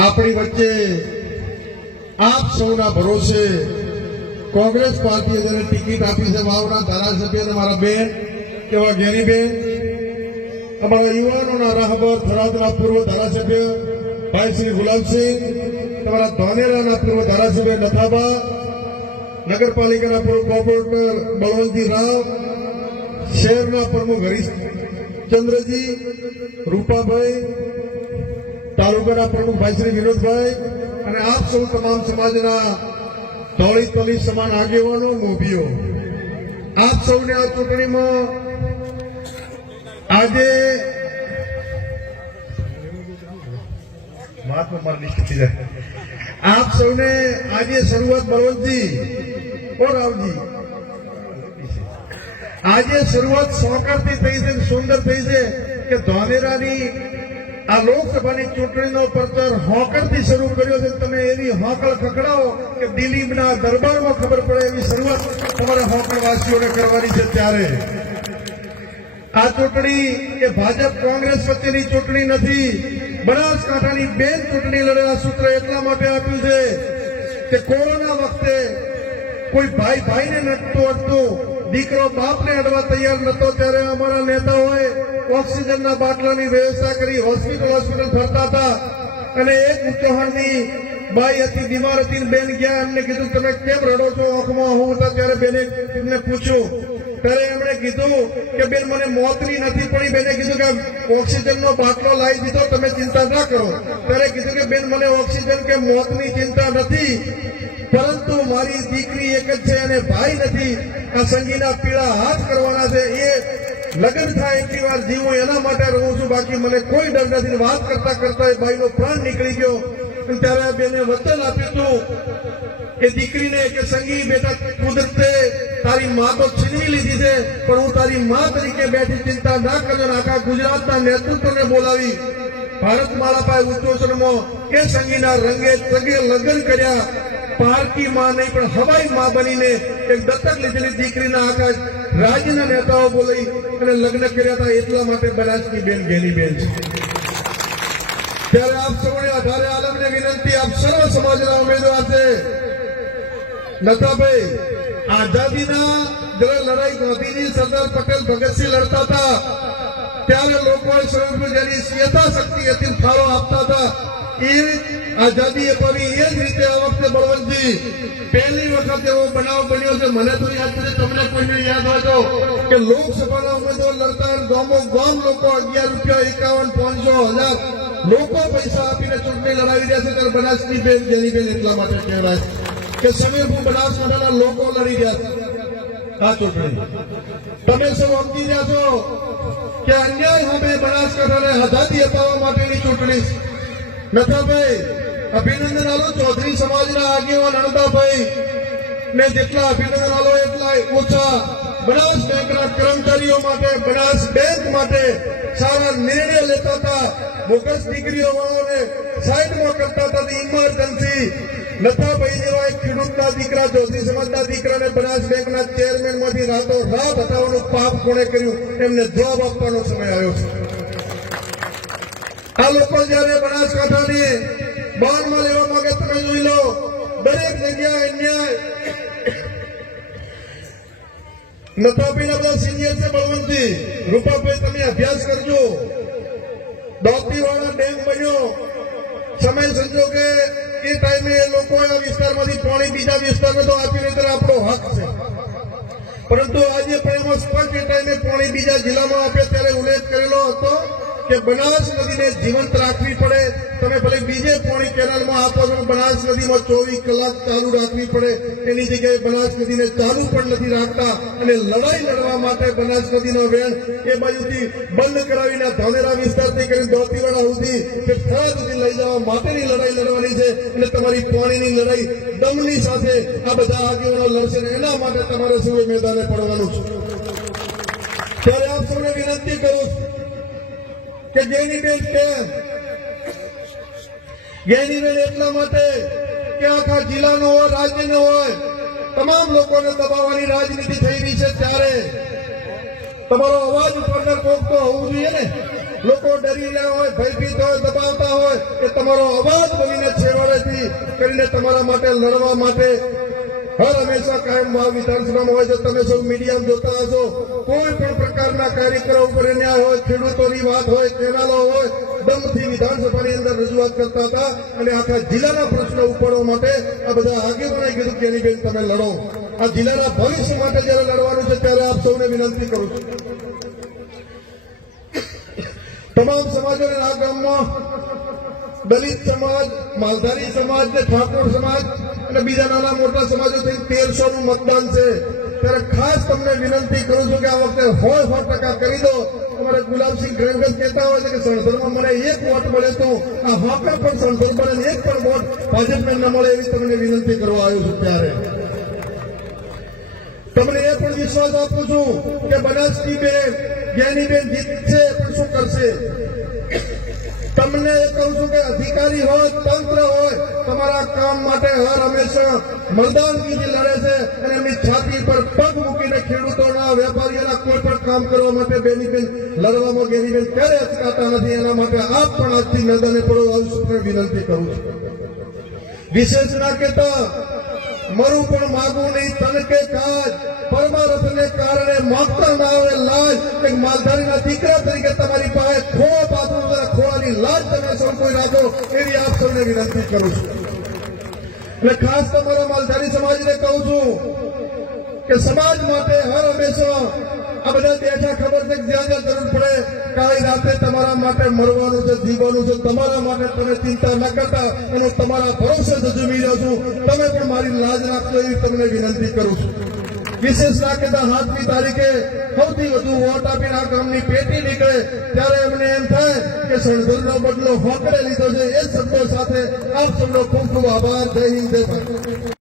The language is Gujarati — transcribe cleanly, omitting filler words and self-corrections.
આપણી વચ્ચે આપ સૌના ભરોસે કોંગ્રેસ પાર્ટીએ જેને ટિકિટ આપી છે વાવના ધારાસભ્ય મારા બેન કેવા જ્ઞાનીબેન, અમારા યુવાનોના રાહબર થરાદના પૂર્વ ધારાસભ્ય ભાઈ શ્રી ગુલાબસિંહ, તમારા ધાનેરાના પૂર્વ ધારાસભ્ય નથાબા, નગરપાલિકાના પૂર્વ કોર્પોરેટર બળવંતજી રાવ, શહેરના પ્રમુખ હરીશચંદ્રજી, રૂપાભાઈ, તાલુકાના પ્રમુખ ભાઈ શ્રી વિનોદભાઈ અને આપ સૌ તમામ સમાજના ધોળી તલી સમાન આગેવાનો મોભીઓ, આપ સૌને આ ચૂંટણીમાં આજે આપ સૌને આજે શરૂઆત બળવંતજી ઓ રાવજી, આજે શરૂઆત સોકરથી થઈ છે, સુંદર થઈ છે કે ધાનેરાની આ લોકસભાની ચૂંટણીનો પ્રચાર હોકરથી શરૂ કર્યો છે. તમે એવી હોકળ ખખડાવો કે દિલીપના દરબારમાં ખબર પડે એવી શરૂઆત તમારા હોકળવાસીઓને કરવાની છે. ત્યારે આ ચૂંટણી એ ભાજપ કોંગ્રેસ વચ્ચેની ચૂંટણી નથી, બનાસકાંઠાની બેન ચૂંટણી લડેલા સૂત્ર એટલા માટે આપ્યું છે કે કોરોના વખતે કોઈ ભાઈ ભાઈને નડતું અડતું, દીકરો બાપને અડવા તૈયાર નતો, ત્યારે અમારા નેતાઓએ ઓક્સિજનના બાટલાની વ્યવસ્થા કરી હોસ્પિટલ ફરતા હતા. અને એક ઉચ્ચહાણની બાઈ હતી, બીમાર હતી, બેન ગયા, એમને કીધું તમે કેમ રડો છો, આંખમાં હું હતા, ત્યારે બેને એમને પૂછ્યું, ત્યારે એમણે કીધું કે બેન મને મોતની નથી પડી. બેને કીધું કે ઓક્સિજનનો બાટલો લાવી દીધો, તમે ચિંતા ના કરો. ત્યારે કીધું કે બેન મને ઓક્સિજન કે મોતની ચિંતા નથી, પરંતુ મારી દીકરી એક જ છે અને ભાઈ નથી, આ સંગીના પીળા હાથ કરવાના છે, એ લગ્ન થાય એટલી વાર જીવું એના માટે રહું છું, બાકી મને કોઈ ડર નથી. વાત કરતા કરતા એ ભાઈનો પ્રાણ નીકળી ગયો. ત્યારે આ બેને વચન આપ્યું હતું એ દીકરીને કે સંગી બેટા, કુદરતે તારી માં તો છીનવી લીધી છે, પણ હું તારી માં તરીકે બેઠી, ચિંતા ના કરજો. આખા ગુજરાતના નેતૃત્વને બોલાવી ભારત માળા પાસે ઉચ્ચોસરમાં એ સંગીના રંગે તગે લગ્ન કર્યા. પારકી માં નહીં પણ હવાઈ માં બનીને એક દત્તક લીધેલી દીકરીના આખા રાજ્યના નેતાઓ બોલાવી અને લગ્ન કર્યા હતા. એટલા માટે બનાસની બેન ગેલી બેન છે. ત્યારે આપ સૌને અઢારે આલમને વિનંતી, આપ સર્વ સમાજના ઉમેદવાર છે. નથાભાઈ, આઝાદીના જ્યારે લડાઈ ગાંધીજી, સરદાર પટેલ, ભગતસિંહ લડતા હતા ત્યારે લોકોએ જેની યથાશક્તિ હતી ફાળો આપતા હતા. એ આઝાદી અપાવી એ જ રીતે આ વખતે બળવંતજી પહેલી વખત એવો બનાવ બન્યો છે. મને તો યાદ છે, તમને કોઈને યાદ હોય તો, કે લોકસભાના ઉમેદવાર લડતા ગામો ગામ લોકો 11 રૂપિયા, 51, 500, 1000 લોકો પૈસા આપીને ચૂંટણી લડાવી રહ્યા છે. ત્યારે બનાસની બેન જેની બેન એટલા માટે કહેવાય કે સમીરપુર બનાસકાંઠાના લોકો લડી રહ્યા છે આ ચૂંટણી. તમે સૌ સમજી રહ્યા છો કે અન્યાય સામે બનાસકાંઠાને આઝાદી અપાવવા માટેની ચૂંટણી. નથાભાઈ, અભિનંદન આલો ચૌધરી સમાજના આગેવાન અણદાભાઈ ને જેટલા અભિનંદન આલો એટલા ઓછા. બનાસ બેંકના કર્મચારીઓ માટે, બનાસ બેંક માટે સારા નિર્ણય લેતા હતા, બોગસ દીકરીઓ વાળાને સાઈડમાં કરતા હતા. ઇમરજન્સી નથાભાઈ જેવા એક ખેડૂતના દીકરા, ચૌધરી સમાજના દીકરાને બનાસ બેંકના ચેરમેન માંથી રાતો રાત હટાવવાનું પાપ કોણે કર્યું, એમને જવાબ આપવાનો સમય આવ્યો છે. આ લોકો જયારે બનાસકાંઠાની બાનમાં લેવા માંગે, તમે જોઈ લો દરેક જગ્યાએ અન્યાય. નથાભાઈના બધા સિનિયર છે, બળવંતજી, રૂપાભાઈ, તમે અભ્યાસ કરજો. દોતીવાળા ડેમ બન્યો, સમય સંજોગે એ ટાઈમે એ લોકો આ વિસ્તારમાંથી પાણી બીજા વિસ્તારમાં તો આપીને આપણો હક છે, પરંતુ આજે પણ એમાં સ્પષ્ટ એ ટાઈમે પાણી બીજા જિલ્લામાં આપે ત્યારે ઉલ્લેખ કરેલો હતો કે બનાસ નદીને જીવંત રાખવી પડે. તમે ભલે બીજે પાણી કેનાલમાં આપો છો, બનાસ નદીમાં 24 કલાક ચાલુ રાખવી પડે. એની જગ્યાએ બનાસ નદીને ચાલુ પણ નથી રાખતા અને લડાઈ લડવા માટે બનાસ નદીનો વેણ એ બાજુથી બંધ કરાવીને ધાનેરા વિસ્તારથી કરીને દોતીવાડા સુધી કે થરાદ સુધી લઈ જવા માટેની લડાઈ લડવાની છે. અને તમારી પાણીની લડાઈ દમની સાથે આ બધા આગેવાનો લડશે ને એના માટે તમારે સૌએ મેદાને પડવાનું છે. ત્યારે આપ સૌને વિનંતી કરું કે ગેનીબેન કેમ? ગેનીબેન એટલા માટે કે આખા જિલ્લાનો હોય, રાજ્યનો હોય, તમામ લોકોને દબાવવાની રાજનીતિ થઈ રહી છે. ત્યારે તમારો અવાજ ઉપર કોક તો હોવું જોઈએ ને. લોકો ડરી રહ્યા હોય, ભયભીત હોય, દબાવતા હોય, એ તમારો અવાજ બની કરીને તમારા માટે લડવા માટે હર હંમેશા કાયમ વિધાનસભામાં હોય છે. તમે સૌ મીડિયામાં જોતા હશો, કોઈ પણ પ્રકારના કાર્યક્રમ ઉપર ન્યાય હોય, ખેડૂતોની વાત હોય, કેનાલો હોય, દમથી વિધાનસભાની અંદર રજૂઆત કરતા હતા અને આખા જિલ્લાના પ્રશ્નો ઉપાડવા માટે આ બધા આગેવાનોએ કીધું કે એની બેન તમે લડો. આ જિલ્લાના ભવિષ્ય માટે જયારે લડવાનું છે ત્યારે આપ સૌને વિનંતી કરું છું. તમામ સમાજોને આ ગામમાં દલિત સમાજ, માલધારી સમાજ ને ઠાકોર સમાજ અને બીજા નાના મોટા સમાજો થઈ 1300 નું મતદાન છે. ત્યારે ખાસ તમને વિનંતી કરું છું કે આ વખતે 100% કરી દો. અમારે ગુલાબસિંહ ગ્રેંગત કહેતા હોય છે કે સણસરમાં મને એક વોટ મળે તો આ હોકર પણ સણસર પડે, એક પણ વોટ ભાજપને ન મળે એવી તમને વિનંતી કરવા આવ્યો છું. ત્યારે તમને એ પણ વિશ્વાસ આપું છું કે બનાસની બેન, જ્ઞાનીબેન જીતશે પણ શું કરશે. તમને એ કહું છું કે અધિકારી હોય, તંત્ર હોય, તમારા કામ માટે હર હંમેશા મર્દાનગીથી લડે છે અને એમની છાતી પર પગ મૂકીને ખેડૂતોના, વેપારીઓના કોઈ પણ કામ કરવા માટે બેનીબેન લડવામાં ગેનીબેન ક્યારે અચકાતા નથી. એના માટે આપ પણ આજથી મેદાને પડો આવી વિનંતી કરું છું. વિશેષ ના કહેતા મરું પણ માગું નહીં તન કે કાજ, પરમારથને કારણે માગતા ના આવે લાજ. એક માલધારીના દીકરા તરીકે તમારી પાસે ખોળો પાથરું, ખોળાની લાજ તમે સૌ કોઈ રાખો એવી આપ સૌને વિનંતી કરું છું. અને ખાસ તમારા માલધારી સમાજને કહું છું કે સમાજ માટે હર હંમેશા આ બધા બેઠા ખબર છે કે જ્યાં જ્યાં જરૂર પડે કાળી રાતે તમારા માટે મરવાનું છે, જીવવાનું છે. તમારા માટે તમે ચિંતા ન કરતા અને તમારા ભરોસે જજુમી રહ્યો છું. તમે પણ મારી લાજ રાખજો એવી તમને વિનંતી કરું છું. વિશેષ ના કહેતા 7મી તારીખે સૌથી વધુ વોટ આપીને આ ગામની પેટી નીકળે ત્યારે એમને એમ થાય કે સણસરનો બદલો હોકડે લીધો છે. એ શબ્દો સાથે આપ સૌનો ખૂબ ખૂબ આભાર. જય હિન્દ, જય ભારત.